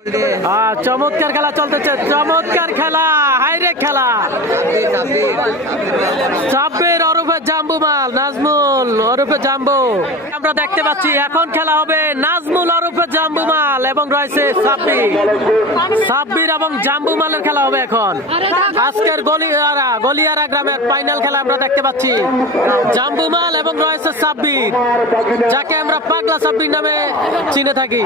চমৎকার খেলা চলতেছে, চমৎকার খেলা, হাইরে খেলা। সাব্বির ওরফে জাম্বু মাল, নাজমুল ওরফে জাম্বু আমরা দেখতে পাচ্ছি। এখন খেলা হবে নাজমুল ওরফে জাম্বু মাল এবং রয়েছে সাব্বির এবং জাম্বু মালের খেলা হবে এখন। আজকের গলিয়ারা গ্রামের ফাইনাল খেলা আমরা দেখতে পাচ্ছি। জাম্বু মাল এবং রয়েছে সাব্বির, যাকে আমরা পাগলা সাব্বির নামে চিনে থাকি।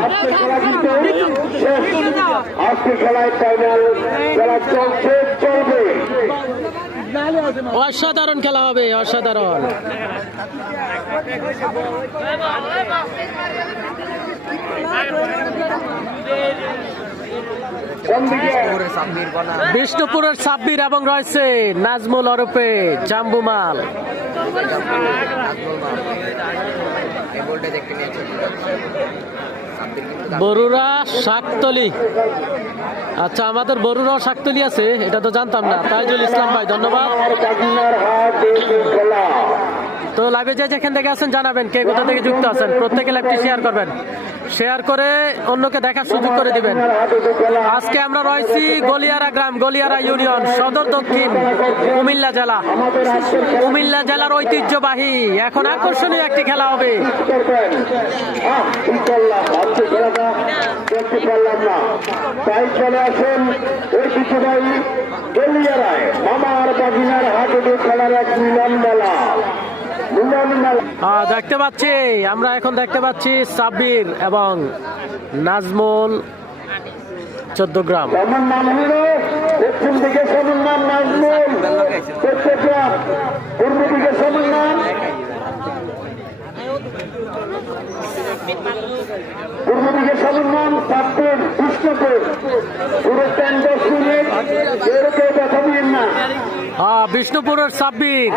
অসাধারণ খেলা হবে, অসাধারণ। বিষ্ণুপুরের সাব্বির এবং রয়েছে নাজমুল ওরফে জাম্বু মাল। বরুড়া শাকতলি, আচ্ছা আমাদের বরুড়া শাকতলি আছে, এটা তো জানতাম না। তাইজুল ইসলাম ভাই ধন্যবাদ। তো লাইভে যে যেখান থেকে আছেন জানাবেন কে কোথা থেকে যুক্ত আছেন। প্রত্যেকে লাইভটি শেয়ার করবেন, শেয়ার করে অন্যকে দেখার সুযোগ করে দিবেন। আজকে আমরা রয়েছি গলিয়ারা গ্রাম, গলিয়ারা ইউনিয়ন, সদর দক্ষিণ, কুমিল্লা জেলা। কুমিল্লা জেলার ঐতিহ্যবাহী এখন আকর্ষণীয় একটি খেলা হবে। দেখতে পাচ্ছি আমরা, এখন দেখতে পাচ্ছি সাব্বির এবং নাজমুল 14 গ্রাম। পশ্চিম দিকে সমুর নাম নাজমুল, পূর্ব দিকে সমুর নাম, পূর্ব দিকে সমুর নাম সাব্বির, বিষ্ণুপুর। পুরো 10-10 মিনিট কেউ দেখা দিন না। বিষ্ণুপুরের সাব্বির,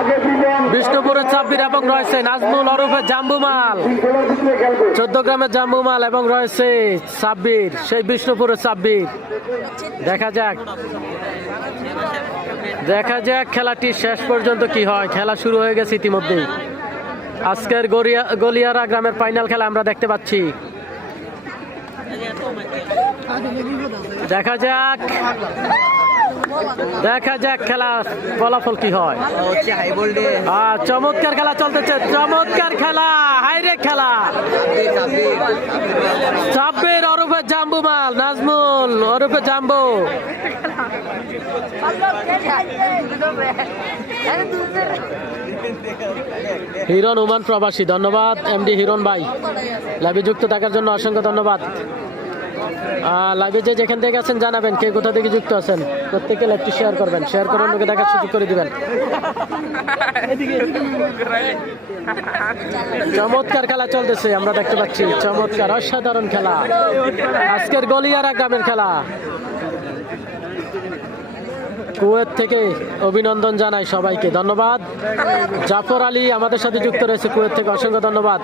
বিষ্ণুপুরের সাব্বির এবং রয়েছে নাজমুল ওরফে জাম্বু মাল, 14 গ্রামের জাম্বু মাল এবং রয়েছে সাব্বির, সেই বিষ্ণুপুরের সাব্বির। দেখা যাক, দেখা যাক খেলাটি শেষ পর্যন্ত কি হয়। খেলা শুরু হয়ে গেছে ইতিমধ্যেই। আজকের গলিয়ারা গ্রামের ফাইনাল খেলা আমরা দেখতে পাচ্ছি। দেখা যাক, দেখা যাক খেলার ফলাফল কি হয়। চমৎকার খেলা চলতেছে, চমৎকার খেলা, হাইরে খেলা। সাব্বির ওরফে জাম্বু মাল, নাজমুল ওরফে জাম্বু। হিরণ ওমান প্রবাসী ধন্যবাদ। এমডি হিরণ ভাই লাইভে যুক্ত থাকার জন্য অসংখ্য ধন্যবাদ। লাইভে যে যেখান থেকে আছেন জানাবেন কে কোথা থেকে যুক্ত আছেন। প্রত্যেকে লাইভটি শেয়ার করবেন, শেয়ার করে অন্যকে দেখার সুযোগ করে দিবেন। চমৎকার খেলা চলতেছে আমরা দেখতে পাচ্ছি, চমৎকার অসাধারণ খেলা। আজকের গলিয়ারা গ্রামের খেলা। কুয়েত থেকে অভিনন্দন জানাই সবাইকে, ধন্যবাদ। জাফর আলী আমাদের সাথে যুক্ত রয়েছে কুয়েত থেকে, অসংখ্য ধন্যবাদ।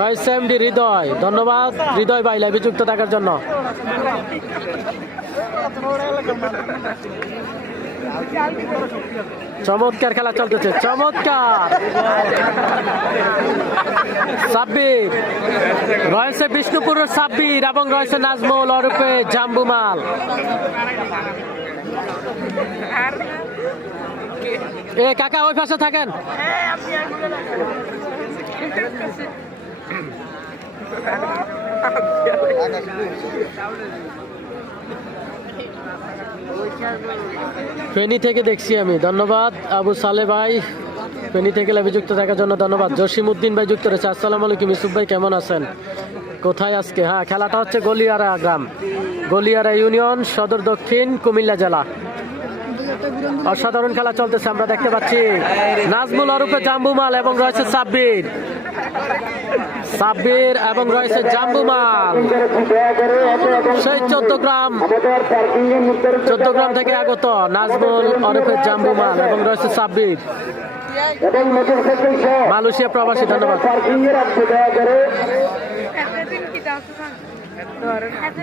রয়েছে এমডি হৃদয়, ধন্যবাদ হৃদয় ভাই লাইভে যুক্ত থাকার জন্য। চমৎকার খেলা চলতেছে, চমৎকার। সাব্বির রয়েছে, বিষ্ণুপুরের সাব্বির এবং রয়েছে নাজমুল ওরফে জাম্বু মাল। এ কাকা ওই পাশে থাকেন। ফেনী থেকে দেখছি আমি, ধন্যবাদ আবু সালে ভাই, ফেনী থেকে লাইভে যুক্ত থাকার জন্য ধন্যবাদ। জসিমউদ্দিন ভাই যুক্ত রয়েছে, আসসালামু আলাইকুম। ইউসুফ ভাই কেমন আছেন? কোথায় আজকে? খেলাটা হচ্ছে গলিয়ারা গ্রাম, গলিয়ারা ইউনিয়ন, সদর দক্ষিণ, কুমিল্লা জেলা। অসাধারণ খেলা চলতেছে আমরা দেখতে পাচ্ছি। নাজমুল ওরফে জাম্বু মাল এবং রয়েছে সাব্বির, সাব্বির এবং রয়েছে জাম্বু মাল, সেই 14 গ্রাম থেকে আগত নাজমুল ওরফে জাম্বু মাল এবং রয়েছে সাব্বির, মালয়েশিয়া প্রবাসী। ধন্যবাদ।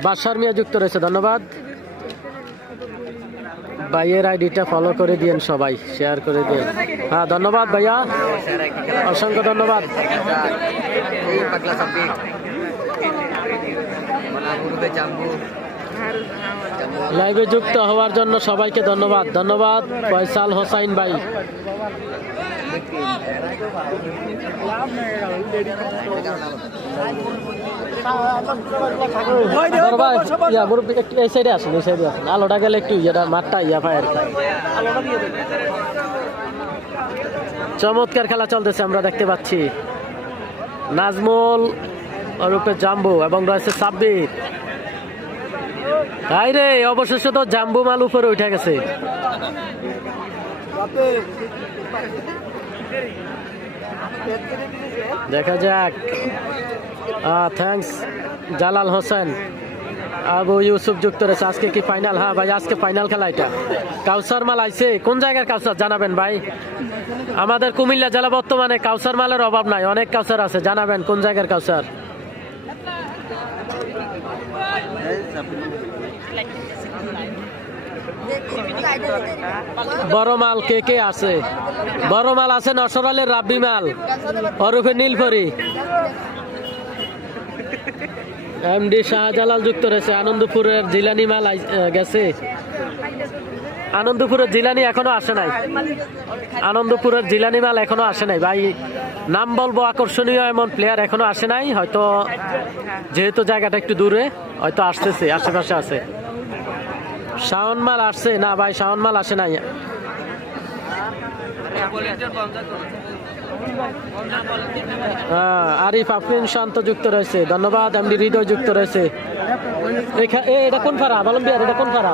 বাসার মিয়া যুক্ত রয়েছে, ধন্যবাদ। ভাইয়ের আইডিটা ফলো করে দিয়েন, সবাই শেয়ার করে দিন। ধন্যবাদ ভাইয়া, অসংখ্য ধন্যবাদ। লাইভে যুক্ত হওয়ার জন্য সবাইকে ধন্যবাদ। ধন্যবাদ ফয়সাল হোসাইন ভাই। বড় ভাই, মুরব্বি একটু এই সাইডে আসুন, এই সাইডে আসুন। আলোটা গেলে একটু মাঠটা ফায়ার খায়। চমৎকার খেলা চলতেছে, আমরা দেখতে পাচ্ছি। নাজমুল ওরফে জাম্বু এবং রয়েছে সাব্বির। তাই রে, অবশেষে তো জাম্বু মাল উপরে উঠে গেছে। দেখা যাক। থ্যাংকস জালাল হোসেন। আবু ইউসুফ যুক্ত রয়েছে। আজকে কি ফাইনাল? হ্যাঁ ভাই, আজকে ফাইনাল খেলা এটা। কাউসার মাল আইছে, কোন জায়গার কাউসার জানাবেন ভাই। আমাদের কুমিল্লা জেলা বর্তমানে কাউসার মালের অভাব নাই, অনেক কাউসার আছে, জানাবেন কোন জায়গার কাউসার। বড় মাল কে কে আছে? বড় মাল আছে নসরালের রাব্বি মাল ওরফে নীলপরি। এমডি শাহজালাল যুক্ত রয়েছে। আনন্দপুরের জিলানি মাল গেছে। আনন্দপুরের জিলানি এখনো আসে নাই। আনন্দপুরের জিলানি মাল এখনো আসে নাই ভাই। নাম বলবো আকর্ষণীয় এমন প্লেয়ার এখনো আসে নাই, হয়তো যেহেতু জায়গাটা একটু দূরে হয়তো আসতেছে, আশেপাশে আছে। শাওন মাল আসছে না ভাই, শাওন মাল আসে নাই। আরিফ আফরিন শান্ত যুক্ত রয়েছে। ধন্যবাদ। এমডি হৃদয় যুক্ত রয়েছে। এটা কোন ফাড়া বালম্বিয়ার? এটা কোন ফাড়া?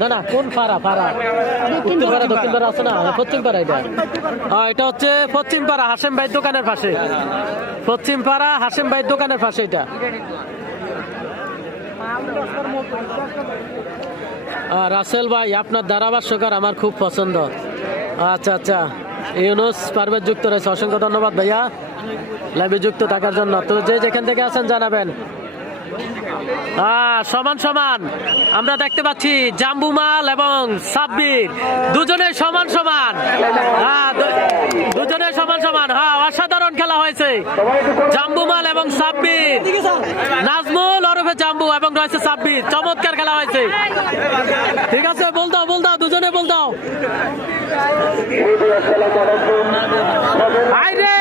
না না, কোন ফাড়া? ফাড়া উত্তর পাড়া দক্ষিণ পাড়া আছে না, পশ্চিম পাড়া। এটা হচ্ছে পশ্চিম পাড়া হাসেম ভাইয়ের দোকানের পাশে। পশ্চিম পাড়া হাসেম ভাইয়ের দোকানের পাশে এটা। রাসেল ভাই, আপনার ধারাভাষ্যকার আমার খুব পছন্দ। আচ্ছা আচ্ছা, ইউনুস পারভেজ যুক্ত রয়েছে। অসংখ্য ধন্যবাদ ভাইয়া লাইভে যুক্ত থাকার জন্য। তো যে যেখান থেকে আছেন জানাবেন। সমান সমান আমরা দেখতে পাচ্ছি জাম্বু মাল এবং সাব্বির দুজনের সমান সমান। দুজনের সমান সমান। অসাধারণ খেলা হয়েছে। জাম্বু মাল এবং সাব্বির, নাজমুল ওরফে জাম্বু এবং রয়েছে সাব্বির। চমৎকার খেলা হয়েছে। ঠিক আছে, বল দাও দুজনে বল দাও। আইরে